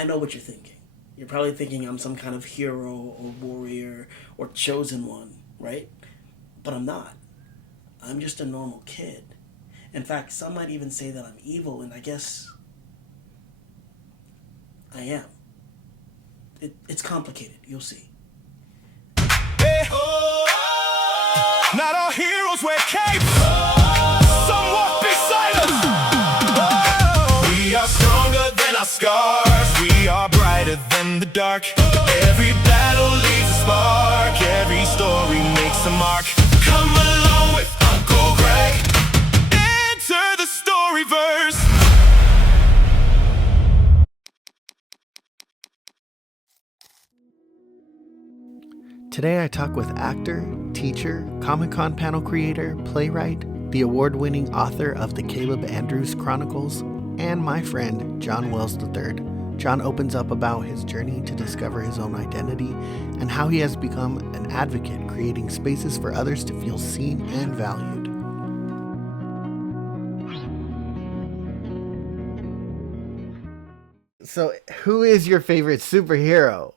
I know what you're thinking. You're probably thinking I'm some kind of hero or warrior or chosen one, right? But I'm not. I'm just a normal kid. In fact, some might even say that I'm evil, and I guess I am. It's complicated. You'll see. Hey. Not all heroes wear capes. Some walk beside us. We are stronger than our scars. We are brighter than the dark. Every battle leaves a spark. Every story makes a mark. Come along with Uncle Greg. Enter the Storyverse. Today I talk with actor, teacher, Comic-Con panel creator, playwright, the award-winning author of the Kalib Andrews Chronicles, and my friend, John Wells III. John opens up about his journey to discover his own identity and how he has become an advocate, creating spaces for others to feel seen and valued. So, who is your favorite superhero?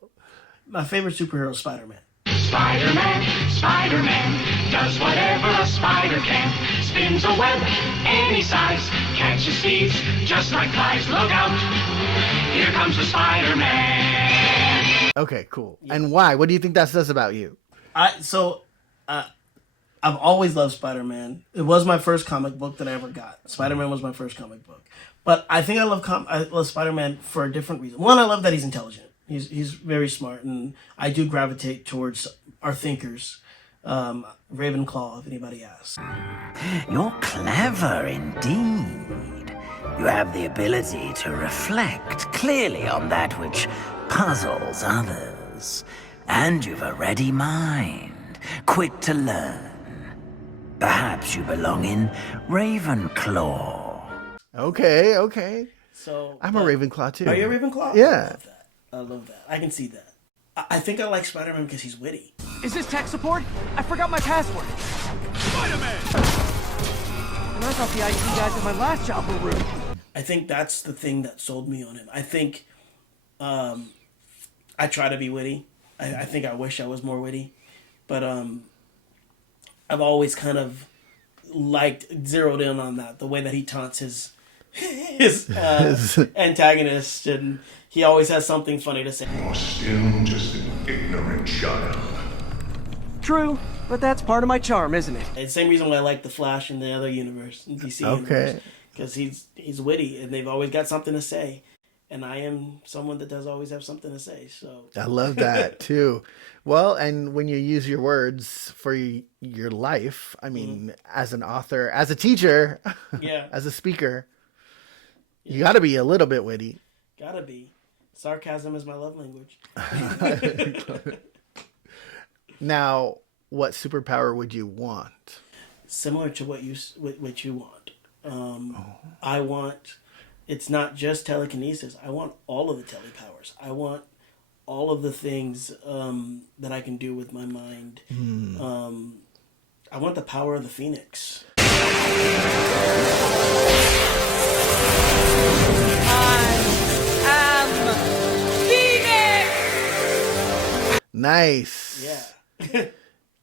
My favorite superhero is Spider-Man. Spider-Man, Spider-Man, does whatever a spider can. Spins a web any size, catches thieves just like flies. Look out, here comes the Spider-Man. Okay, cool. Yeah. And why? What do you think that says about you? I've always loved Spider-Man. It was my first comic book that I ever got. Spider-Man was my first comic book. But I think I love Spider-Man for a different reason. One, I love that he's intelligent. He's very smart, and I do gravitate towards our thinkers. Ravenclaw, if anybody asks. You're clever indeed. You have the ability to reflect clearly on that which puzzles others. And you've a ready mind, quick to learn. Perhaps you belong in Ravenclaw. Okay. So I'm a Ravenclaw too. Are you a Ravenclaw? Yeah. I love that. I can see that. I think I like Spider-Man because he's witty. Is this tech support? I forgot my password. Spider-Man! And I thought the IT guys at my last job were rude. I think that's the thing that sold me on him. I think I try to be witty. I think I wish I was more witty. But I've always kind of zeroed in on that. The way that he taunts his antagonist, and he always has something funny to say. You're still just an ignorant child. True, but that's part of my charm, isn't it? It's the same reason why I like the Flash in the other universe, in DC universe, because he's witty and they've always got something to say, and I am someone that does always have something to say. So I love that too. Well, and when you use your words for your life, I mean, as an author, as a teacher, yeah, as a speaker. You got to be a little bit witty. Gotta be. Sarcasm is my love language. Now, what superpower would you want? Similar to what you want. I want. It's not just telekinesis. I want all of the telepowers. I want all of the things that I can do with my mind. I want the power of the Phoenix. Nice. Yeah.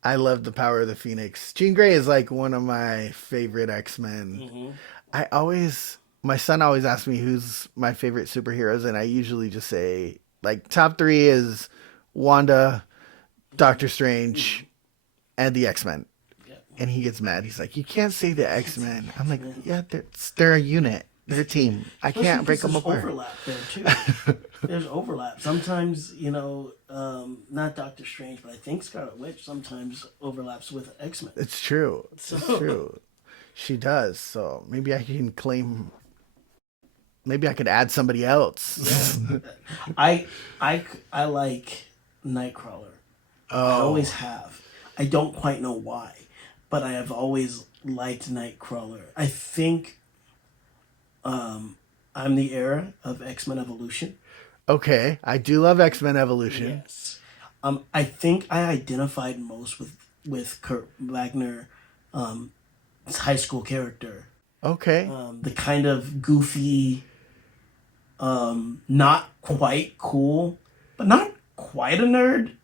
I love the power of the Phoenix. Jean Grey is like one of my favorite X-Men. My son always asks me who's my favorite superheroes, and I usually just say, like, top 3 is Wanda, Doctor Strange, and the X-Men. Yeah. And he gets mad. He's like, you can't say the X-Men. I'm like, yeah, they're a unit. They're a team. I can't break them apart. There's overlap there, too. There's overlap. Sometimes, not Doctor Strange, but I think Scarlet Witch sometimes overlaps with X-Men. It's true. It's true. She does. So maybe I can claim... Maybe I could add somebody else. Yeah. I like Nightcrawler. Oh. I always have. I don't quite know why, but I have always liked Nightcrawler. I think I'm the era of X-Men Evolution. Okay, I do love X-Men Evolution. Yes. I think I identified most with Kurt Wagner, his high school character. Okay. The kind of goofy, not quite cool, but not quite a nerd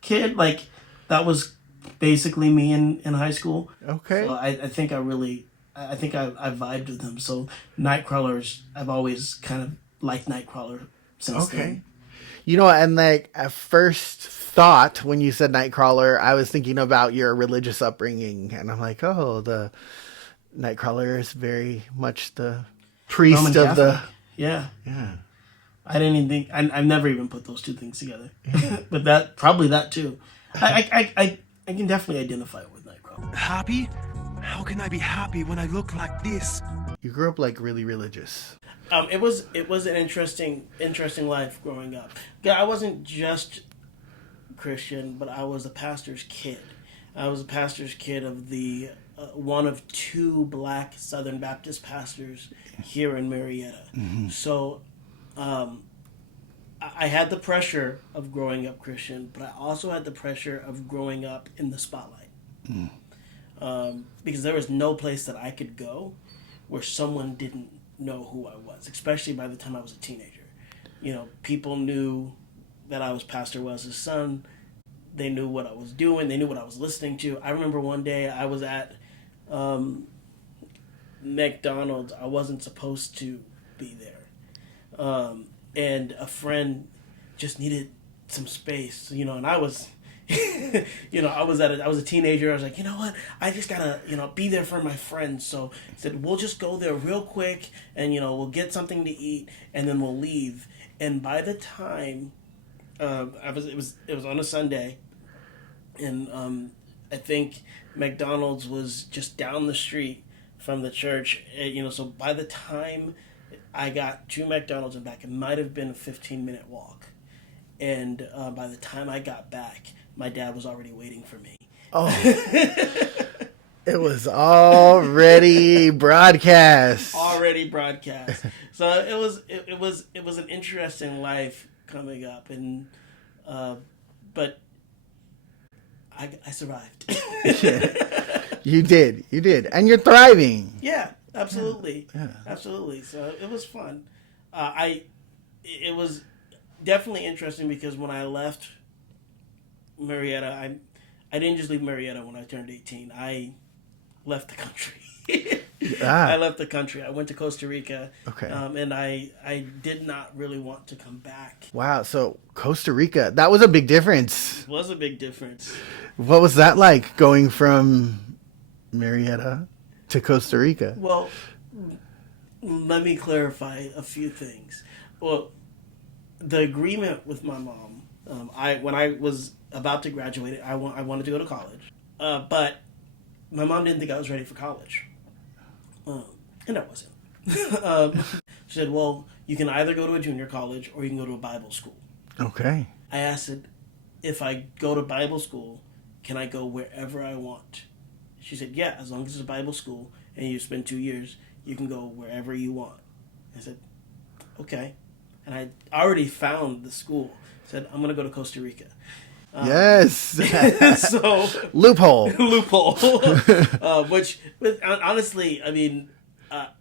kid. Like, that was basically me in high school. Okay. So I think I vibed with him. So Nightcrawlers, I've always kind of liked Nightcrawler since then. You know, and like at first thought when you said Nightcrawler, I was thinking about your religious upbringing, and I'm like, oh, the Nightcrawler is very much the priest Roman of Catholic. the. Yeah. I didn't even think. I've never even put those two things together. But that too. I can definitely identify with Nightcrawler. Happy? How can I be happy when I look like this? You grew up like really religious. It was an interesting life growing up. Yeah, I wasn't just Christian, but I was a pastor's kid. I was a pastor's kid of the one of two black Southern Baptist pastors here in Marietta. So I had the pressure of growing up Christian, but I also had the pressure of growing up in the spotlight. Because there was no place that I could go where someone didn't know who I was, especially by the time I was a teenager. You know, people knew that I was Pastor Wes' son. They knew what I was doing. They knew what I was listening to. I remember one day I was at McDonald's. I wasn't supposed to be there. And a friend just needed some space, you know, and I was... you know, I was a teenager. I was like, you know what? I just gotta, be there for my friends. So I said, we'll just go there real quick, and we'll get something to eat, and then we'll leave. And by the time it was on a Sunday, and I think McDonald's was just down the street from the church. So by the time I got to McDonald's and back, it might have been a 15-minute walk. And by the time I got back, my dad was already waiting for me. Oh, it was already broadcast. Already broadcast. So it was an interesting life coming up, and but I survived. You did, and you're thriving. Yeah, absolutely, absolutely. So it was fun. It was definitely interesting because when I left Marietta, I didn't just leave Marietta when I turned 18. I left the country. I left the country. I went to Costa Rica. Okay. And I did not really want to come back. Wow. So Costa Rica, that was a big difference. It was a big difference. What was that like going from Marietta to Costa Rica? Well, let me clarify a few things. Well, the agreement with my mom, when I was about to graduate, I wanted to go to college, but my mom didn't think I was ready for college, and I wasn't. She said, well, you can either go to a junior college or you can go to a Bible school. Okay. I asked her, if I go to Bible school, can I go wherever I want? She said, yeah, as long as it's a Bible school and you spend 2 years, you can go wherever you want. I said, okay. And I already found the school. I said, I'm going to go to Costa Rica. Yes. So Loophole. Which honestly, I mean,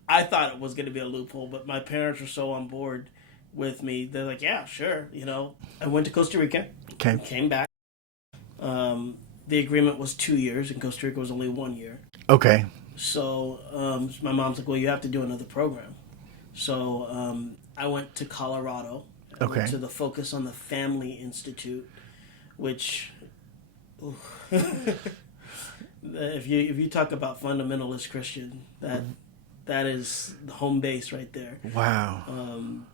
I thought it was going to be a loophole, but my parents were so on board with me. They're like, yeah, sure. I went to Costa Rica. Okay. Came back. The agreement was 2 years, and Costa Rica was only 1 year. Okay. So my mom's like, well, you have to do another program. So I went to Colorado. I went to the Focus on the Family Institute, which, if you talk about fundamentalist Christian, that is the home base right there. Wow.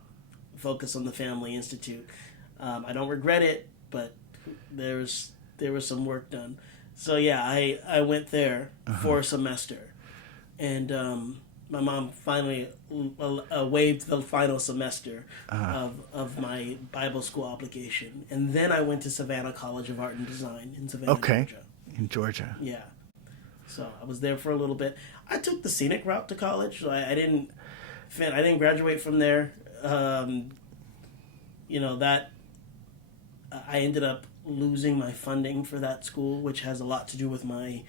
Focus on the Family Institute. I don't regret it, but there was some work done. So yeah, I went there for a semester, and my mom finally waived the final semester of my Bible school obligation. And then I went to Savannah College of Art and Design in Savannah, Georgia. In Georgia. Yeah. So I was there for a little bit. I took the scenic route to college. So I didn't graduate from there. That I ended up losing my funding for that school, which has a lot to do with my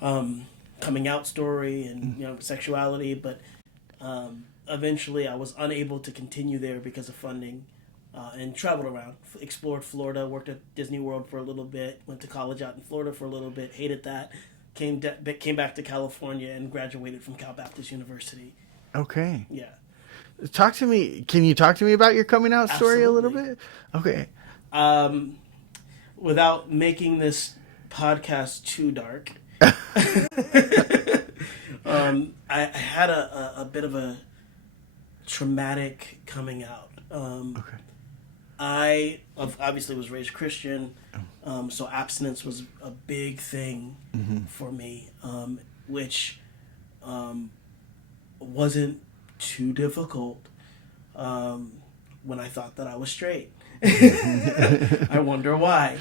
coming out story and sexuality, but eventually I was unable to continue there because of funding, and traveled around, explored Florida, worked at Disney World for a little bit, went to college out in Florida for a little bit, hated that, came back to California and graduated from Cal Baptist University. Okay. Yeah. Talk to me. Can you talk to me about your coming out story a little Absolutely. bit? Okay. Without making this podcast too dark, I had a bit of a traumatic coming out. Okay. I obviously was raised Christian, so abstinence was a big thing for me, which wasn't too difficult when I thought that I was straight. I wonder why.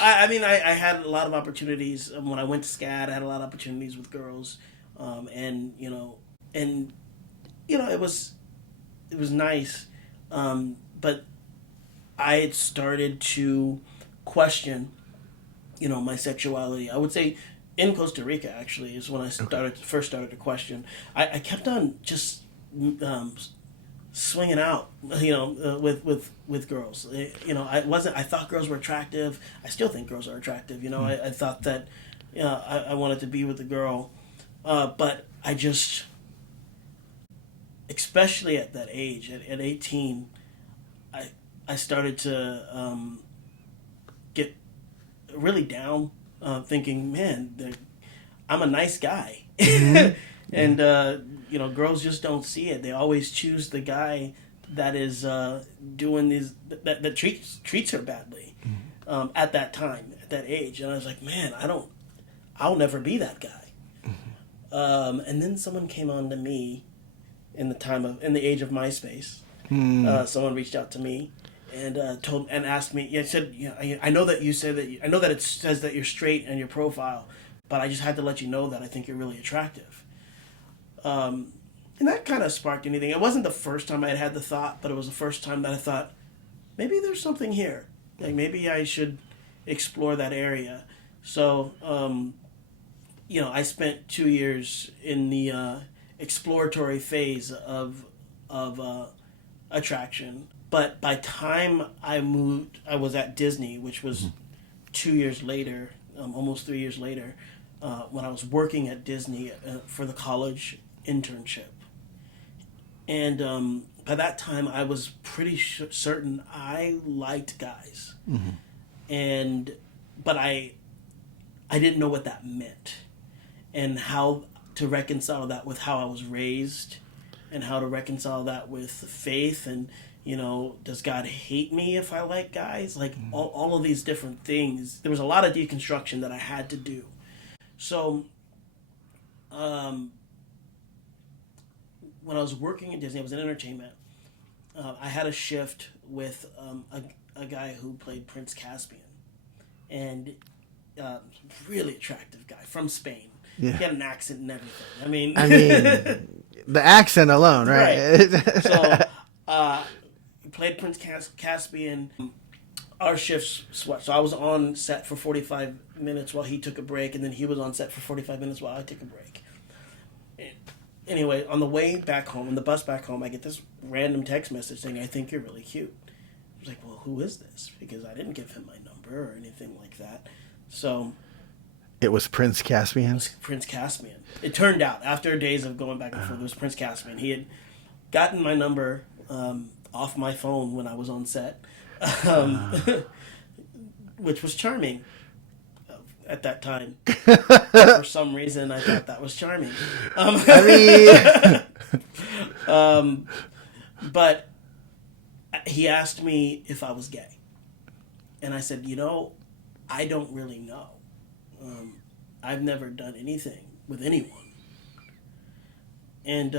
I mean, I had a lot of opportunities when I went to SCAD. I had a lot of opportunities with girls, and it was nice, but I had started to question, my sexuality. I would say in Costa Rica actually is when I first started to question. I kept on just swinging out, with girls. I thought girls were attractive. I still think girls are attractive. I thought that, I wanted to be with a girl, but I just, especially at that age, at 18, I started to get really down, thinking, man, I'm a nice guy. And, girls just don't see it. They always choose the guy that is doing these, that treats her badly, at that time, at that age. And I was like, man, I'll never be that guy. And then someone came on to me in the age of MySpace. Someone reached out to me and asked me. Yeah, said, I know that you say that. I know that it says that you're straight in your profile, but I just had to let you know that I think you're really attractive. And that kind of sparked anything. It wasn't the first time I had the thought, but it was the first time that I thought, maybe there's something here. Like maybe I should explore that area. So, I spent 2 years in the exploratory phase of attraction. But by time I moved, I was at Disney, which was 2 years later, almost 3 years later, when I was working at Disney for the college internship. And by that time, I was pretty certain I liked guys. But I didn't know what that meant and how to reconcile that with how I was raised and how to reconcile that with faith and, does God hate me if I like guys? Like all of these different things. There was a lot of deconstruction that I had to do. So, when I was working at Disney, I was in entertainment. I had a shift with a guy who played Prince Caspian, and really attractive guy from Spain. Yeah. He had an accent and everything. I mean, the accent alone, right? So, played Prince Caspian. Our shifts switched. So I was on set for 45 minutes while he took a break, and then he was on set for 45 minutes while I took a break. Anyway, on the way back home, on the bus back home, I get this random text message saying, I think you're really cute. I was like, well, who is this? Because I didn't give him my number or anything like that. So it was Prince Caspian? It was Prince Caspian. It turned out, after days of going back and forth, it was Prince Caspian. He had gotten my number off my phone when I was on set, which was charming at that time. For some reason, I thought that was charming. But he asked me if I was gay. And I said, I don't really know. I've never done anything with anyone. And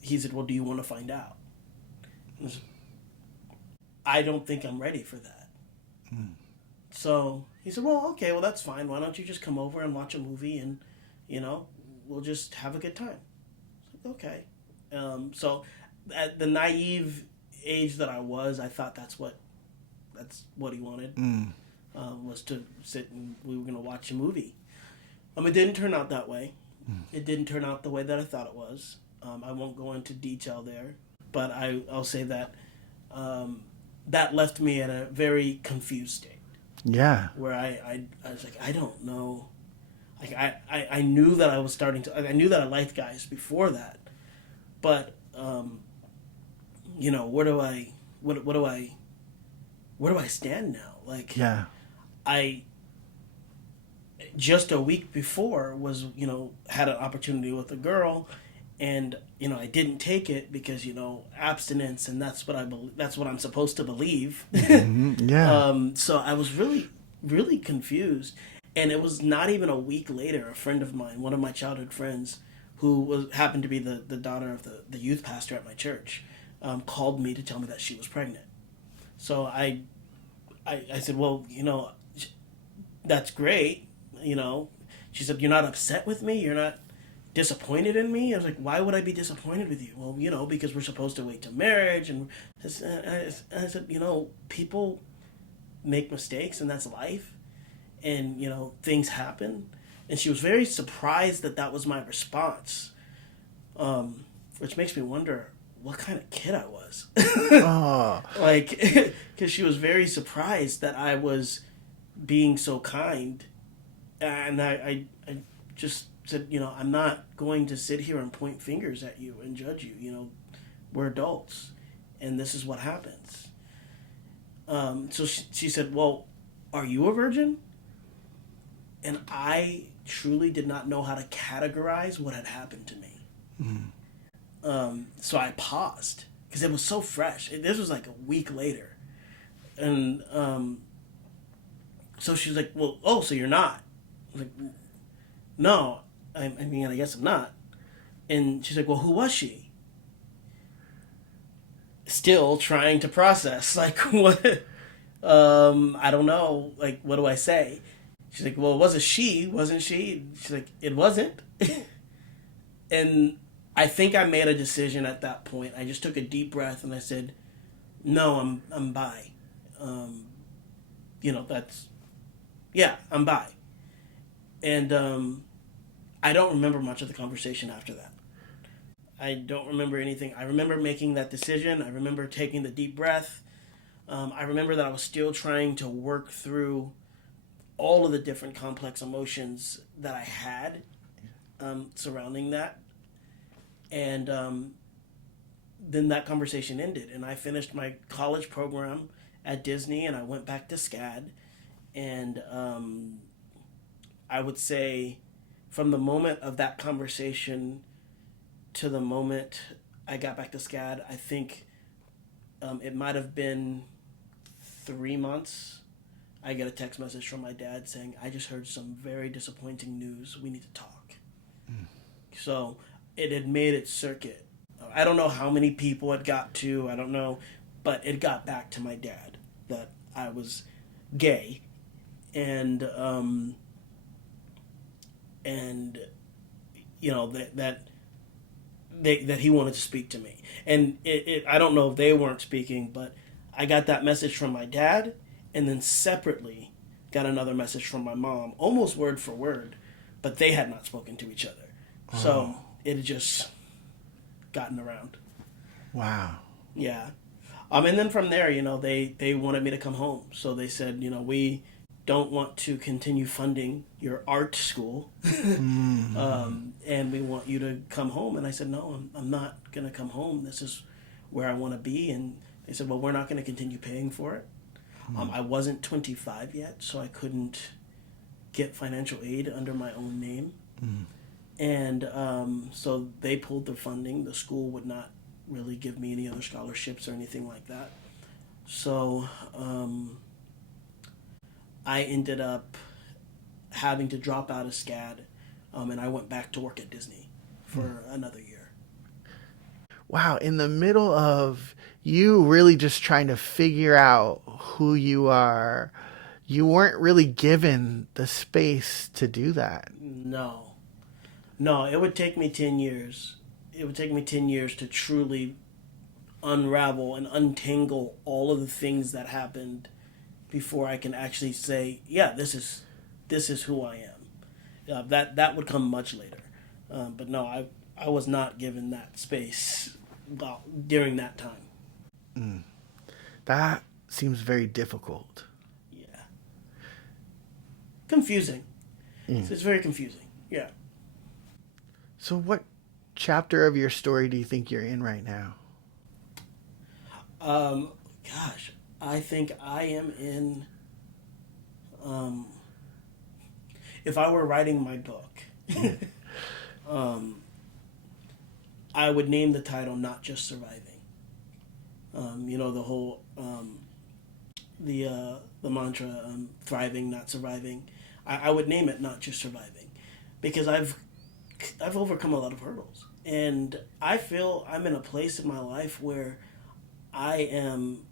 he said, well, do you want to find out? I said, I don't think I'm ready for that. So he said, well, okay, well, that's fine. Why don't you just come over and watch a movie and, we'll just have a good time. I was like, okay. So at the naive age that I was, I thought that's what he wanted, was to sit and we were going to watch a movie. It didn't turn out that way. It didn't turn out the way that I thought it was. I won't go into detail there, but I'll say that that left me at a very confused state. Yeah. Where I was like, I don't know. Like I knew that I was starting to. I knew that I liked guys before that, but where do I stand now? Like, Yeah. I just a week before was had an opportunity with a girl, and I didn't take it because abstinence, and that's what that's what I'm supposed to believe. Yeah. So I was really really confused, and it was not even a week later, a friend of mine, one of my childhood friends, who happened to be the daughter of the youth pastor at my church, called me to tell me that she was pregnant. So I said, well, that's great. She said, you're not upset with me? You're not disappointed in me? I was like, why would I be disappointed with you? Well, because we're supposed to wait till marriage. And I said, people make mistakes, and that's life. And, things happen. And she was very surprised that was my response, which makes me wonder what kind of kid I was. Oh. Like, because she was very surprised that I was being so kind. And I just said, I'm not going to sit here and point fingers at you and judge you. We're adults, and this is what happens. So she said, well, are you a virgin? And I truly did not know how to categorize what had happened to me. So I paused because it was so fresh. This was like a week later. And so she was like, well, oh, so you're not? I was like, no, I mean, I guess I'm not. And she's like, well, who was she? Still trying to process, like, what? I don't know. Like, what do I say? She's like, well, it was a she, wasn't she? She's like, it wasn't. And I think I made a decision at that point. I just took a deep breath and I said, no, I'm bi. I'm bi. And I don't remember much of the conversation after that. I don't remember anything. I remember making that decision. I remember taking the deep breath. I remember that I was still trying to work through all of the different complex emotions that I had surrounding that. And then that conversation ended, and I finished my college program at Disney, and I went back to SCAD. And I would say from the moment of that conversation to the moment I got back to SCAD, I think it might have been 3 months. I get a text message from my dad saying, I just heard some very disappointing news. We need to talk. So it had made its circuit. I don't know how many people it got to. I don't know. But it got back to my dad that I was gay. And that he wanted to speak to me. And I don't know if they weren't speaking, but I got that message from my dad, and then separately got another message from my mom, almost word for word, but they had not spoken to each other. Oh. So it had just gotten around. Wow. Yeah. And then from there, they wanted me to come home. So they said, we don't want to continue funding your art school, and we want you to come home. And I said, no, I'm not going to come home. This is where I want to be. And they said, well, we're not going to continue paying for it. I wasn't 25 yet, so I couldn't get financial aid under my own name. And so they pulled the funding. The school would not really give me any other scholarships or anything like that. So I ended up having to drop out of SCAD, and I went back to work at Disney for another year. Wow, in the middle of you really just trying to figure out who you are, you weren't really given the space to do that. No, it would take me 10 years. It would take me 10 years to truly unravel and untangle all of the things that happened before I can actually say, yeah, this is who I am. That would come much later. But no, I was not given that space during that time. That seems very difficult. Yeah. Confusing. So it's very confusing. Yeah. So what chapter of your story do you think you're in right now? Gosh, I think I am in. If I were writing my book, I would name the title "Not Just Surviving." The whole the mantra "Thriving, Not Surviving." I would name it "Not Just Surviving," because I've overcome a lot of hurdles, and I feel I'm in a place in my life where I am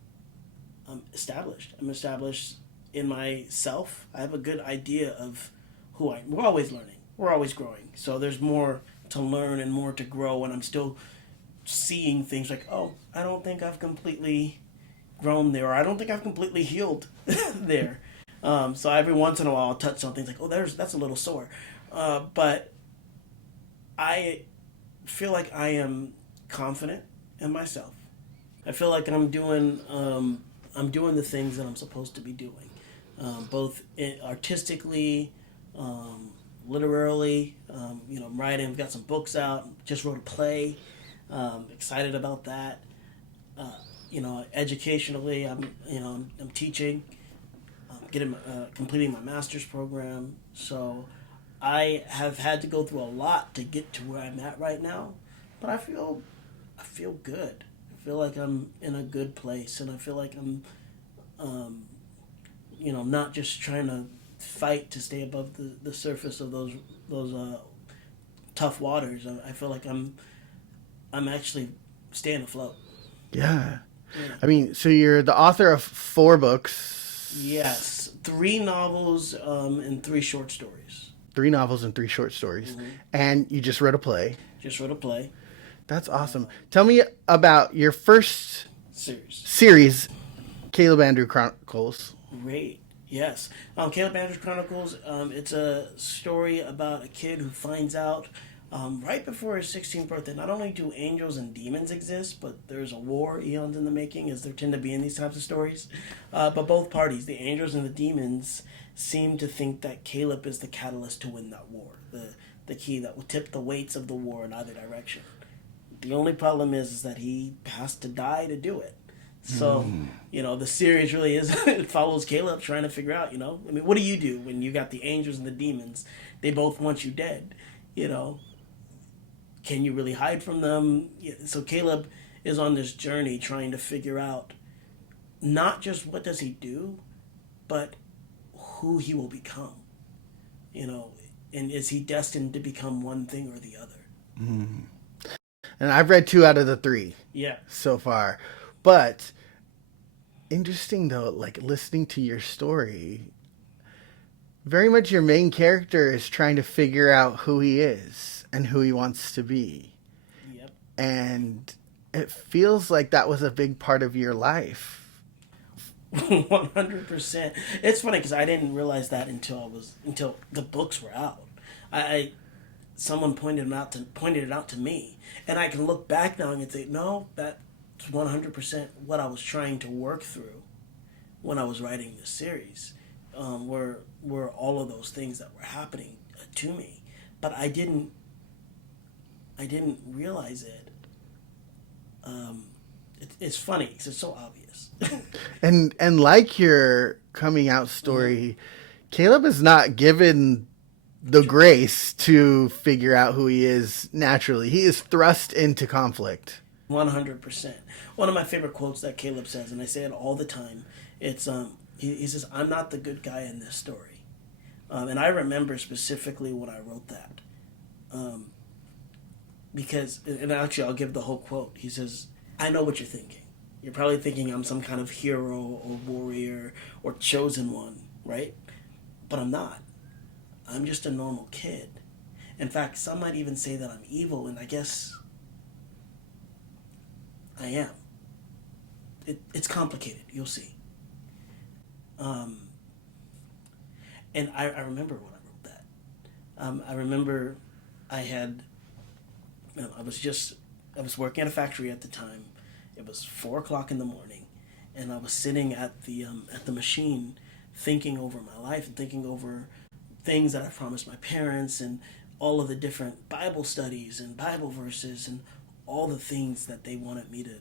established. I'm established in myself. I have a good idea of who I am. We're always learning. We're always growing. So there's more to learn and more to grow, and I'm still seeing things like, oh, I don't think I've completely grown there, or I don't think I've completely healed there. So every once in a while I'll touch something like, oh, that's a little sore. But I feel like I am confident in myself. I feel like I'm doing the things that I'm supposed to be doing, both artistically, literally. I'm writing. I've got some books out. Just wrote a play. Excited about that. Educationally, I'm teaching, completing my master's program. So I have had to go through a lot to get to where I'm at right now, but I feel good. I feel like I'm in a good place, and I feel like I'm, not just trying to fight to stay above the surface of those tough waters. I feel like I'm actually staying afloat. Yeah. I mean, so you're the author of 4 books. Yes, 3 novels and 3 short stories. 3 novels and 3 short stories. And you just wrote a play. Just wrote a play. That's awesome. Tell me about your first Series. Kalib Andrews Chronicles. Great. Yes. Kalib Andrews Chronicles, it's a story about a kid who finds out right before his 16th birthday, not only do angels and demons exist, but there's a war eons in the making, as there tend to be in these types of stories. But both parties, the angels and the demons, seem to think that Kalib is the catalyst to win that war, the key that will tip the weights of the war in either direction. The only problem is that he has to die to do it. So, the series really is, it follows Kalib trying to figure out, what do you do when you got the angels and the demons? They both want you dead, Can you really hide from them? So Kalib is on this journey trying to figure out not just what does he do, but who he will become, and is he destined to become one thing or the other? And I've read 2 out of the 3 so far. But interesting, though, like listening to your story, very much your main character is trying to figure out who he is and who he wants to be. Yep. And it feels like that was a big part of your life. 100%. It's funny because I didn't realize that until the books were out. Someone pointed it out to me, and I can look back now and say, no, that's 100% what I was trying to work through when I was writing this series. Were all of those things that were happening to me, but I didn't realize it. It's funny because it's so obvious. And like your coming out story, Kalib is not given the grace to figure out who he is naturally. He is thrust into conflict. 100%. One of my favorite quotes that Kalib says, and I say it all the time, it's he says, "I'm not the good guy in this story," and I remember specifically when I wrote that, because, and actually I'll give the whole quote. He says, "I know what you're thinking. You're probably thinking I'm some kind of hero or warrior or chosen one, right? But I'm not. I'm just a normal kid. In fact, some might even say that I'm evil, and I guess I am. It's complicated. You'll see." And I remember when I wrote that. I remember I was working at a factory at the time. It was 4:00 in the morning, and I was sitting at the machine, thinking over my life and thinking over things that I promised my parents and all of the different Bible studies and Bible verses and all the things that they wanted me to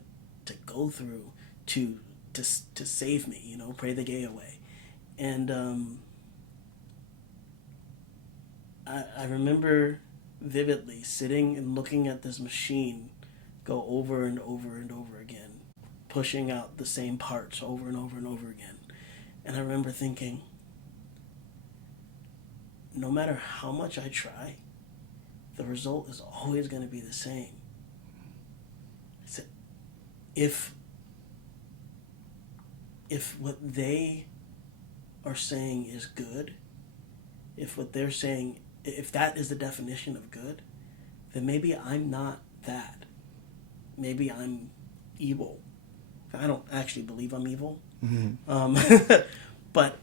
go through to save me, pray the gay away. And I remember vividly sitting and looking at this machine go over and over and over again, pushing out the same parts over and over and over again. And I remember thinking, no matter how much I try, the result is always going to be the same. I said, if what they are saying is good, if what they're saying, if that is the definition of good, then maybe I'm not that. Maybe I'm evil. I don't actually believe I'm evil. Mm-hmm. But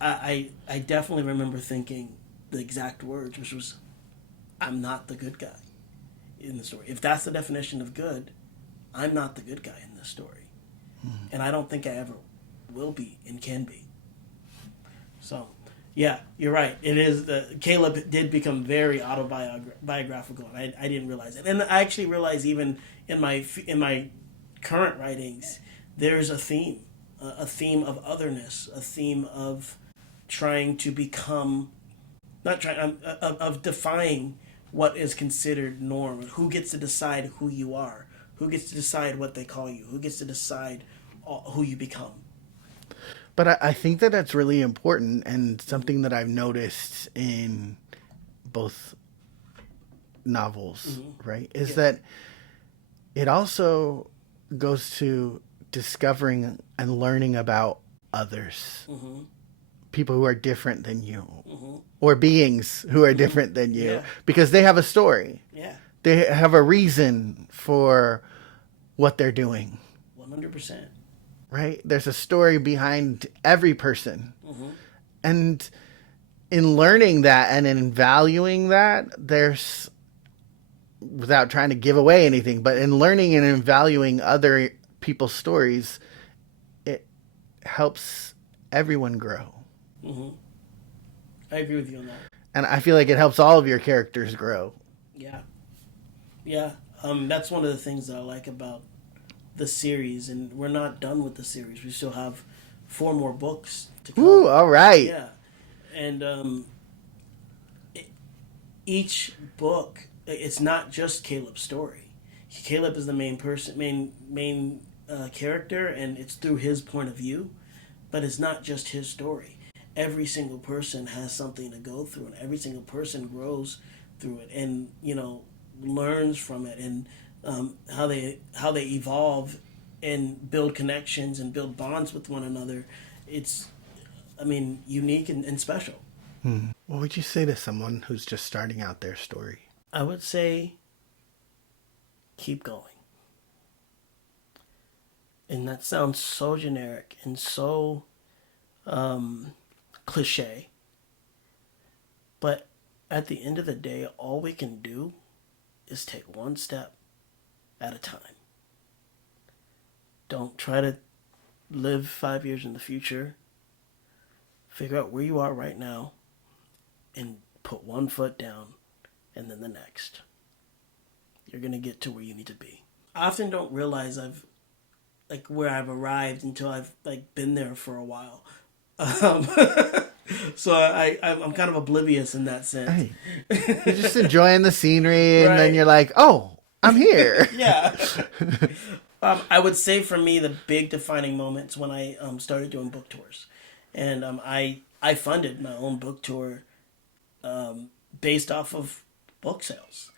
I definitely remember thinking the exact words, which was, I'm not the good guy in the story. If that's the definition of good, I'm not the good guy in this story. Mm-hmm. And I don't think I ever will be and can be. So, yeah, you're right. It is, Kalib did become very autobiographical, and I didn't realize it. And I actually realized even in my current writings, there's a theme of otherness, a theme of trying to become, of defying what is considered norm. Who gets to decide who you are? Who gets to decide what they call you? Who gets to decide who you become? But I think that that's really important, and something that I've noticed in both novels, mm-hmm. right, is that it also goes to discovering and learning about others, mm-hmm. people who are different than you, mm-hmm. or beings who are mm-hmm. different than you, because they have a story. Yeah. They have a reason for what they're doing. 100%. Right? There's a story behind every person. Mm-hmm. And in learning that and in valuing that, there's, without trying to give away anything, but in learning and in valuing other people's stories, it helps everyone grow. Mm-hmm. I agree with you on that. And I feel like it helps all of your characters grow. Yeah. Yeah. That's one of the things that I like about the series, and we're not done with the series. We still have 4 more books to come. Ooh, all right. Yeah. And each book, it's not just Kalib's story. Kalib is the main character, and it's through his point of view, but it's not just his story. Every single person has something to go through, and every single person grows through it and, learns from it, and how they evolve and build connections and build bonds with one another. It's, unique and special. What would you say to someone who's just starting out their story? I would say, keep going. And that sounds so generic and so cliche. But at the end of the day, all we can do is take one step at a time. Don't try to live 5 years in the future. Figure out where you are right now and put one foot down and then the next. You're going to get to where you need to be. I often don't realize where I've arrived until I've been there for a while. So I'm kind of oblivious in that sense. Hey, you're just enjoying the scenery, and then you're like, oh, I'm here. Yeah. I would say for me, the big defining moments when I started doing book tours. And I funded my own book tour based off of book sales.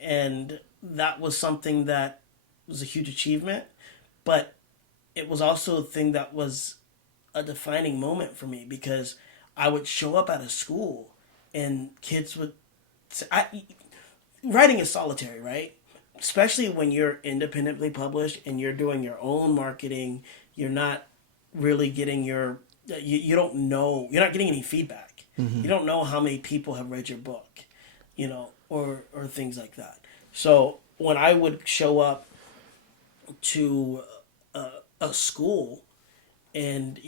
And that was something that was a huge achievement. But it was also a thing that was a defining moment for me, because I would show up at a school and kids would say, writing is solitary, right? Especially when you're independently published and you're doing your own marketing. You're not really getting you don't know, you're not getting any feedback. Mm-hmm. You don't know how many people have read your book. or things like that. So when I would show up to a school, and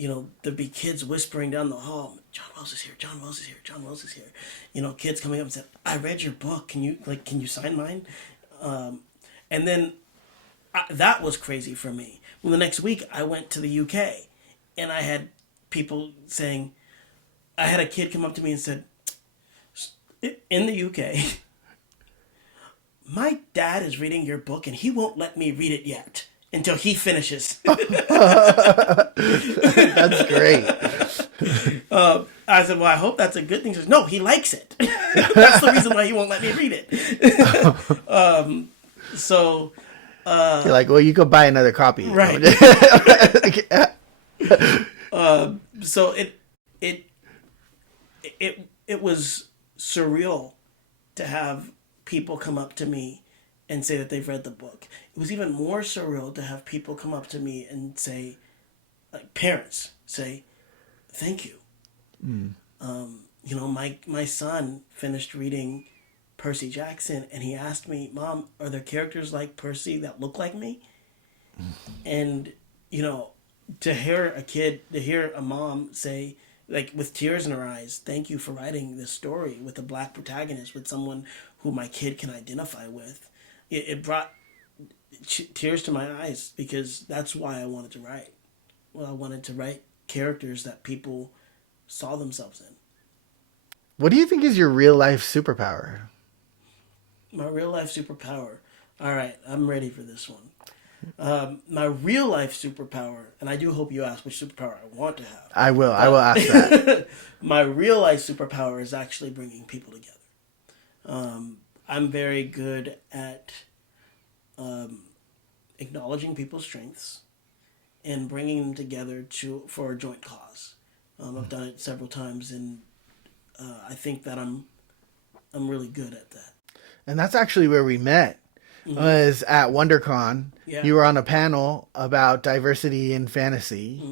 there'd be kids whispering down the hall, John Wells is here, John Wells is here, John Wells is here. Kids coming up and said, I read your book. Can you sign mine? And then that was crazy for me. Well, the next week I went to the UK, and I had people saying, I had a kid come up to me and said, in the UK, my dad is reading your book and he won't let me read it yet until he finishes. That's great. I said, well, I hope that's a good thing. He says, no, he likes it. That's the reason why he won't let me read it. You're like, well, you go buy another copy. Right. So it was surreal to have people come up to me and say that they've read the book. It was even more surreal to have people come up to me and say, like parents say, thank you. My son finished reading Percy Jackson, and he asked me, Mom, are there characters like Percy that look like me? And, to hear a mom say, like with tears in her eyes, thank you for writing this story with a black protagonist, with someone who my kid can identify with. It brought tears to my eyes, because that's why I wanted to write. Well, I wanted to write characters that people saw themselves in. What do you think is your real life superpower? My real life superpower. All right, I'm ready for this one. My real life superpower, and I do hope you ask which superpower I want to have. I will ask that. My real life superpower is actually bringing people together. I'm very good at acknowledging people's strengths and bringing them together for a joint cause. I've done it several times, and I think that I'm really good at that. And that's actually where we met. Was at WonderCon. Yeah. You were on a panel about diversity in fantasy.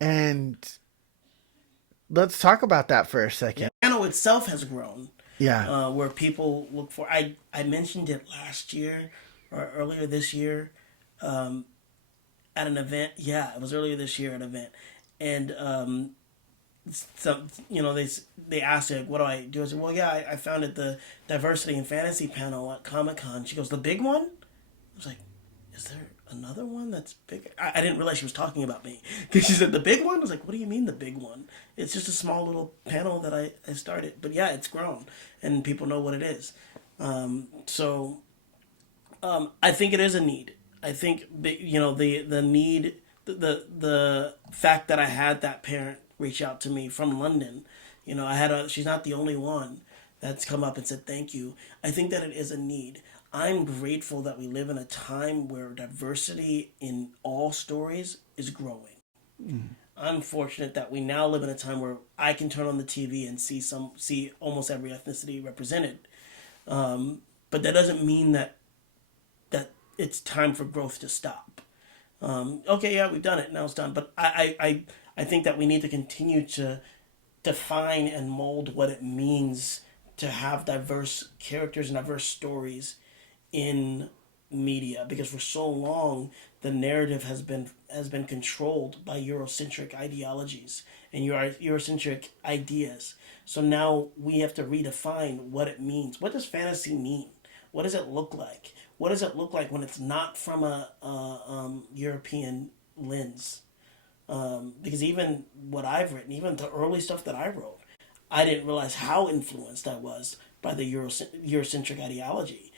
And let's talk about that for a second. The panel itself has grown. Yeah. Where people look for... I mentioned it last year or earlier this year at an event. Yeah, it was earlier this year at an event. And they asked me, like, what do I do? I said, well, yeah, I founded the diversity and fantasy panel at Comic-Con. She goes, the big one? I was like, is there another one that's bigger? I didn't realize she was talking about me, because she said the big one. I was like, what do you mean the big one? It's just a small little panel that I started. But yeah, it's grown and people know what it is. I think it is a need. I think the need, the fact that I had that parent reach out to me from London. She's not the only one that's come up and said thank you. I think that it is a need. I'm grateful that we live in a time where diversity in all stories is growing. I'm fortunate that we now live in a time where I can turn on the TV and see almost every ethnicity represented. But that doesn't mean that it's time for growth to stop. Okay, yeah, we've done it. Now it's done. But I think that we need to continue to define and mold what it means to have diverse characters and diverse stories in media, because for so long the narrative has been controlled by Eurocentric ideologies and Eurocentric ideas. So now we have to redefine what it means. What does fantasy mean? What does it look like? What does it look like when it's not from a European lens? Because even what I've written, even the early stuff that I wrote, I didn't realize how influenced I was by the Eurocentric ideology.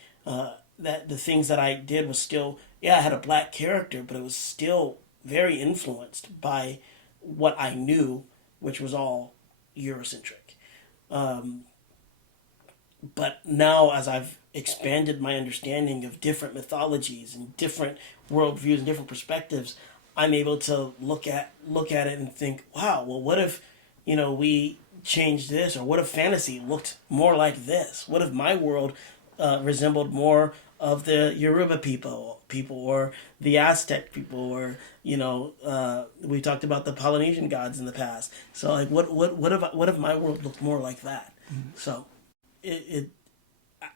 That the things that I did was still, I had a black character, but it was still very influenced by what I knew, which was all Eurocentric. But now, as I've expanded my understanding of different mythologies and different worldviews and different perspectives, I'm able to look at it and think, wow, well, what if, we changed this? Or what if fantasy looked more like this? What if my world resembled more of the Yoruba people, or the Aztec people, or we talked about the Polynesian gods in the past. So like, what if my world looked more like that? So,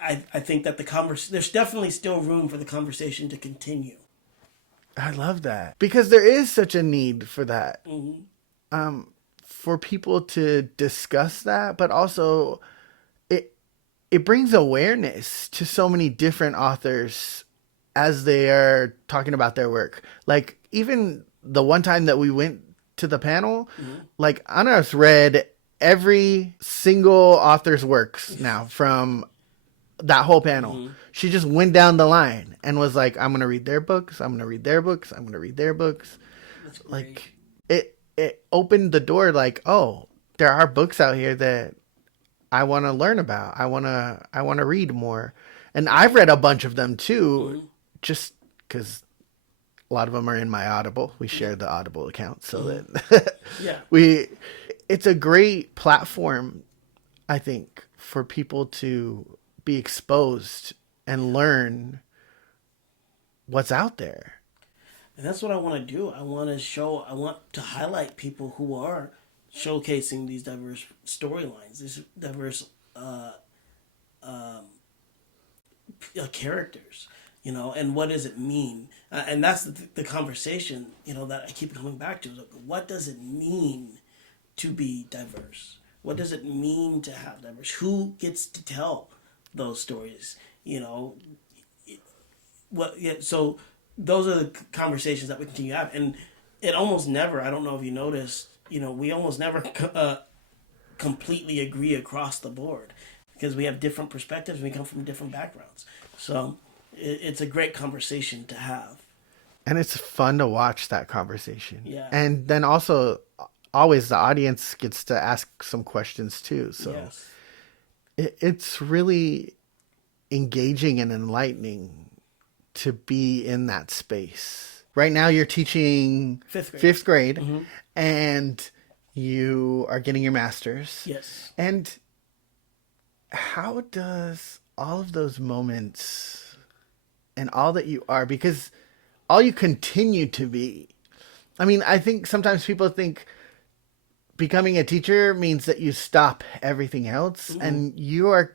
I think that there's definitely still room for the conversation to continue. I love that because there is such a need for that. For people to discuss that, but also it brings awareness to so many different authors as they are talking about their work. Like even the one time that we went to the panel, like Ana's read every single author's works now from that whole panel. She just went down the line and was like, I'm going to read their books. I'm going to read their books. I'm going to read their books. That's great. Like it opened the door like, oh, there are books out here that I want to learn about. I want to read more. And I've read a bunch of them too, just because a lot of them are in my Audible. We share the Audible account so that it's a great platform, I think, for people to be exposed and learn what's out there. And that's what I want to do. I want to highlight people who are showcasing these diverse storylines, these diverse characters, and what does it mean? And that's the conversation, that I keep coming back to. Is like, what does it mean to be diverse? What does it mean to have diverse? Who gets to tell those stories? So those are the conversations that we continue to have, and it almost never. I don't know if you noticed. We almost never completely agree across the board because we have different perspectives and we come from different backgrounds. So it's a great conversation to have. And it's fun to watch that conversation. Yeah. And then also, always the audience gets to ask some questions too. So Yes. it's really engaging and enlightening to be in that space. Right now you're teaching fifth grade and you are getting your master's. Yes. And how does all of those moments and all that you are, because all you continue to be, I mean, I think sometimes people think becoming a teacher means that you stop everything else, and you are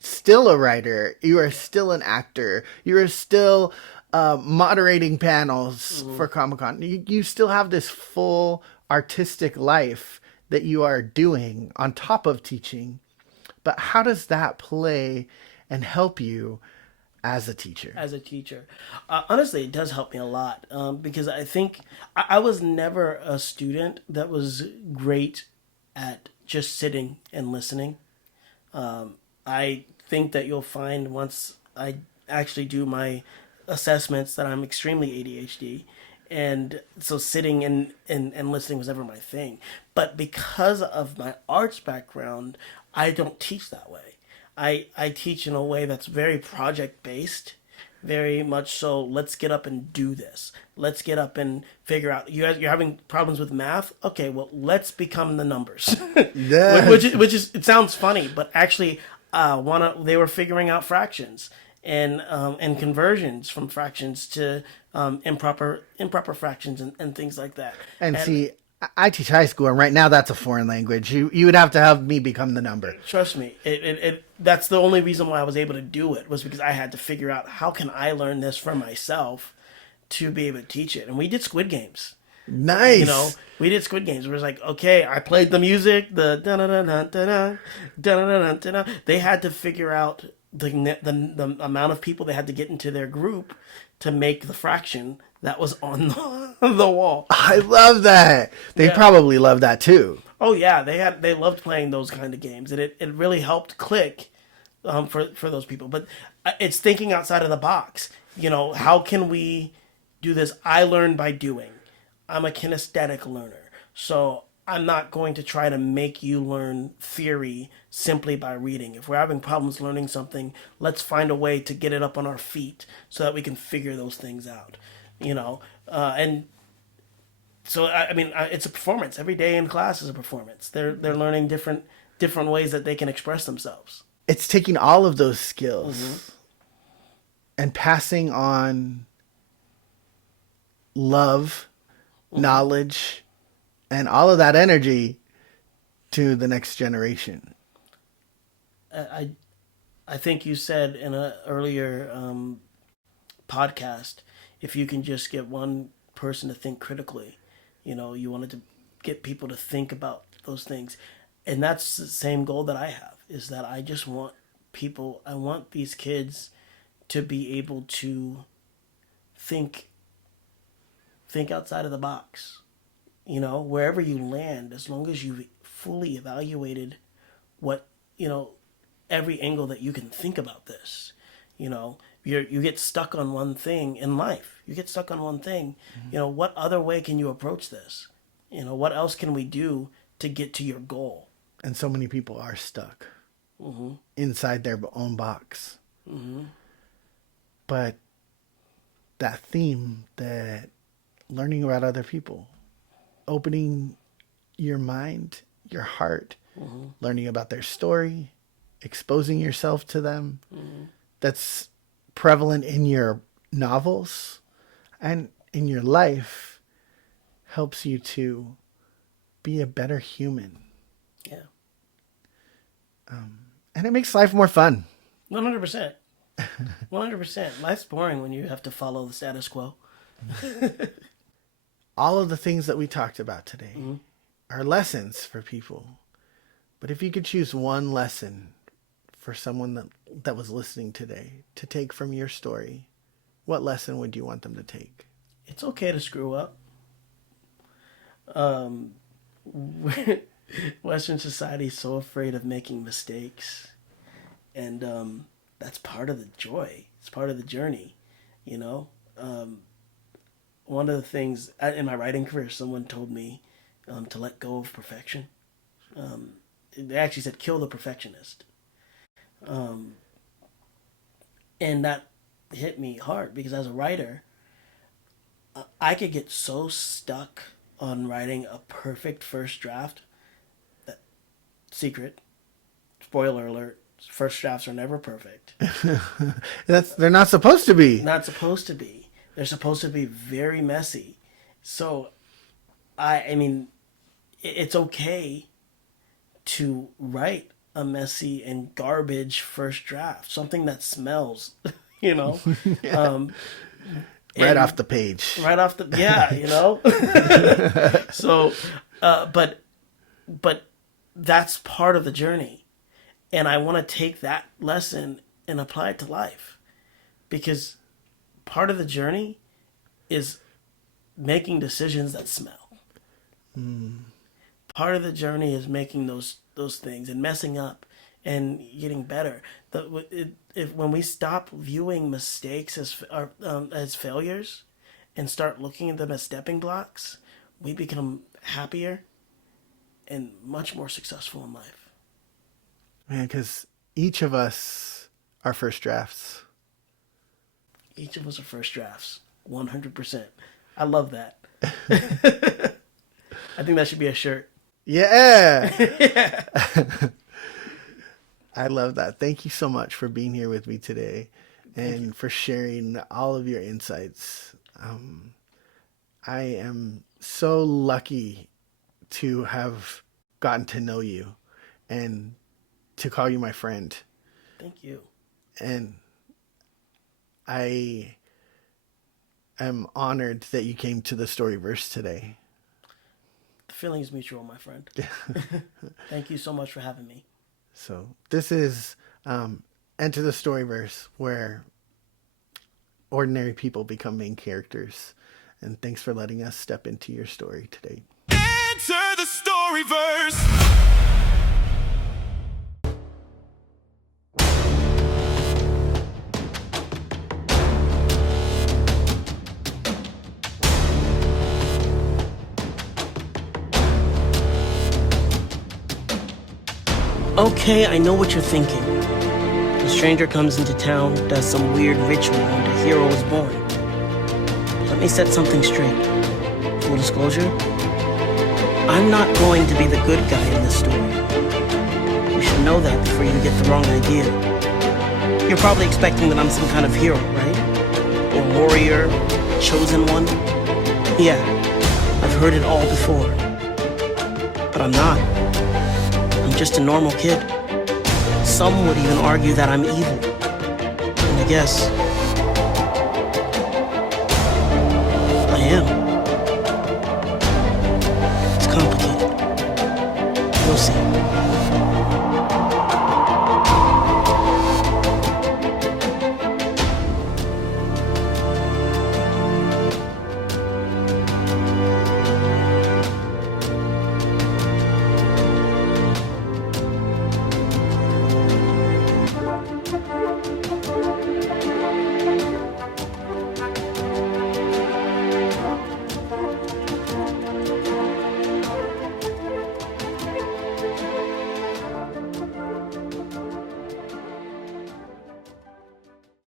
still a writer, you are still an actor, you are still moderating panels for Comic-Con. You still have this full artistic life that you are doing on top of teaching. But how does that play and help you as a teacher? As a teacher, honestly, it does help me a lot because I think I was never a student that was great at just sitting and listening. I think that you'll find once I actually do my assessments that I'm extremely ADHD. And so sitting and listening was never my thing. But because of my arts background, I don't teach that way. I teach in a way that's very project-based, very much so let's get up and do this. Let's get up and figure out. You're having problems with math? Okay, well, let's become the numbers. Yes. Which is, it sounds funny, but actually they were figuring out fractions and conversions from fractions to improper fractions and things like that. And see, I teach high school, and right now that's a foreign language. You would have to have me become the number. Trust me, that's the only reason why I was able to do it, was because I had to figure out how can I learn this for myself to be able to teach it. And we did Squid Games. Nice. We did Squid Games. It was like, okay, I played the music, the da-da-da-da-da-da, da-da-da-da-da-da. They had to figure out the amount of people they had to get into their group to make the fraction that was on the wall. I love that. They probably love that too. Oh yeah, they loved playing those kind of games, and it really helped click for those people. But it's thinking outside of the box. How can we do this? I learn by doing. I'm a kinesthetic learner, so I'm not going to try to make you learn theory simply by reading. If we're having problems learning something, let's find a way to get it up on our feet so that we can figure those things out. And so I mean, it's a performance. Every day in class is a performance. They're learning different ways that they can express themselves. It's taking all of those skills and passing on love, knowledge, and all of that energy to the next generation. I think you said in an earlier podcast, if you can just get one person to think critically, you wanted to get people to think about those things. And that's the same goal that I have, is that I just want I want these kids to be able to think outside of the box. Wherever you land, as long as you've fully evaluated what, every angle that you can think about this. You get stuck on one thing in life. You get stuck on one thing. What other way can you approach this? What else can we do to get to your goal? And so many people are stuck inside their own box. But that theme, that learning about other people, opening your mind, your heart, learning about their story, exposing yourself to them, that's prevalent in your novels and in your life, helps you to be a better human. Yeah. And it makes life more fun. 100%. 100%. Life's boring when you have to follow the status quo. All of the things that we talked about today are lessons for people. But if you could choose one lesson for someone that was listening today to take from your story, what lesson would you want them to take? It's okay to screw up. Western society is so afraid of making mistakes. And that's part of the joy. It's part of the journey, One of the things in my writing career, someone told me to let go of perfection. They actually said, kill the perfectionist. And that hit me hard because as a writer, I could get so stuck on writing a perfect first draft. Secret, spoiler alert, first drafts are never perfect. They're not supposed to be. Not supposed to be. They're supposed to be very messy. So, I mean, it's okay to write a messy and garbage first draft, something that smells, Right off the page. Right off the, So, but that's part of the journey. And I want to take that lesson and apply it to life. Because part of the journey is making decisions that smell. Part of the journey is making those things and messing up and getting better. When we stop viewing mistakes as failures and start looking at them as stepping blocks, we become happier and much more successful in life. Man, because each of us are first drafts. Each of us are first drafts. 100%. I love that. I think that should be a shirt. Yeah. I love that. Thank you so much for being here with me today and for sharing all of your insights. I am so lucky to have gotten to know you and to call you my friend. Thank you. And I am honored that you came to the Storyverse today. The feeling is mutual, my friend. Thank you so much for having me. So this is Enter the Storyverse, where ordinary people become main characters. And thanks for letting us step into your story today. Enter the Storyverse. Okay, I know what you're thinking. A stranger comes into town, does some weird ritual, and a hero is born. Let me set something straight. Full disclosure, I'm not going to be the good guy in this story. You should know that before you get the wrong idea. You're probably expecting that I'm some kind of hero, right? Or warrior, chosen one. Yeah, I've heard it all before. But I'm not. I'm just a normal kid. Some would even argue that I'm evil. And I guess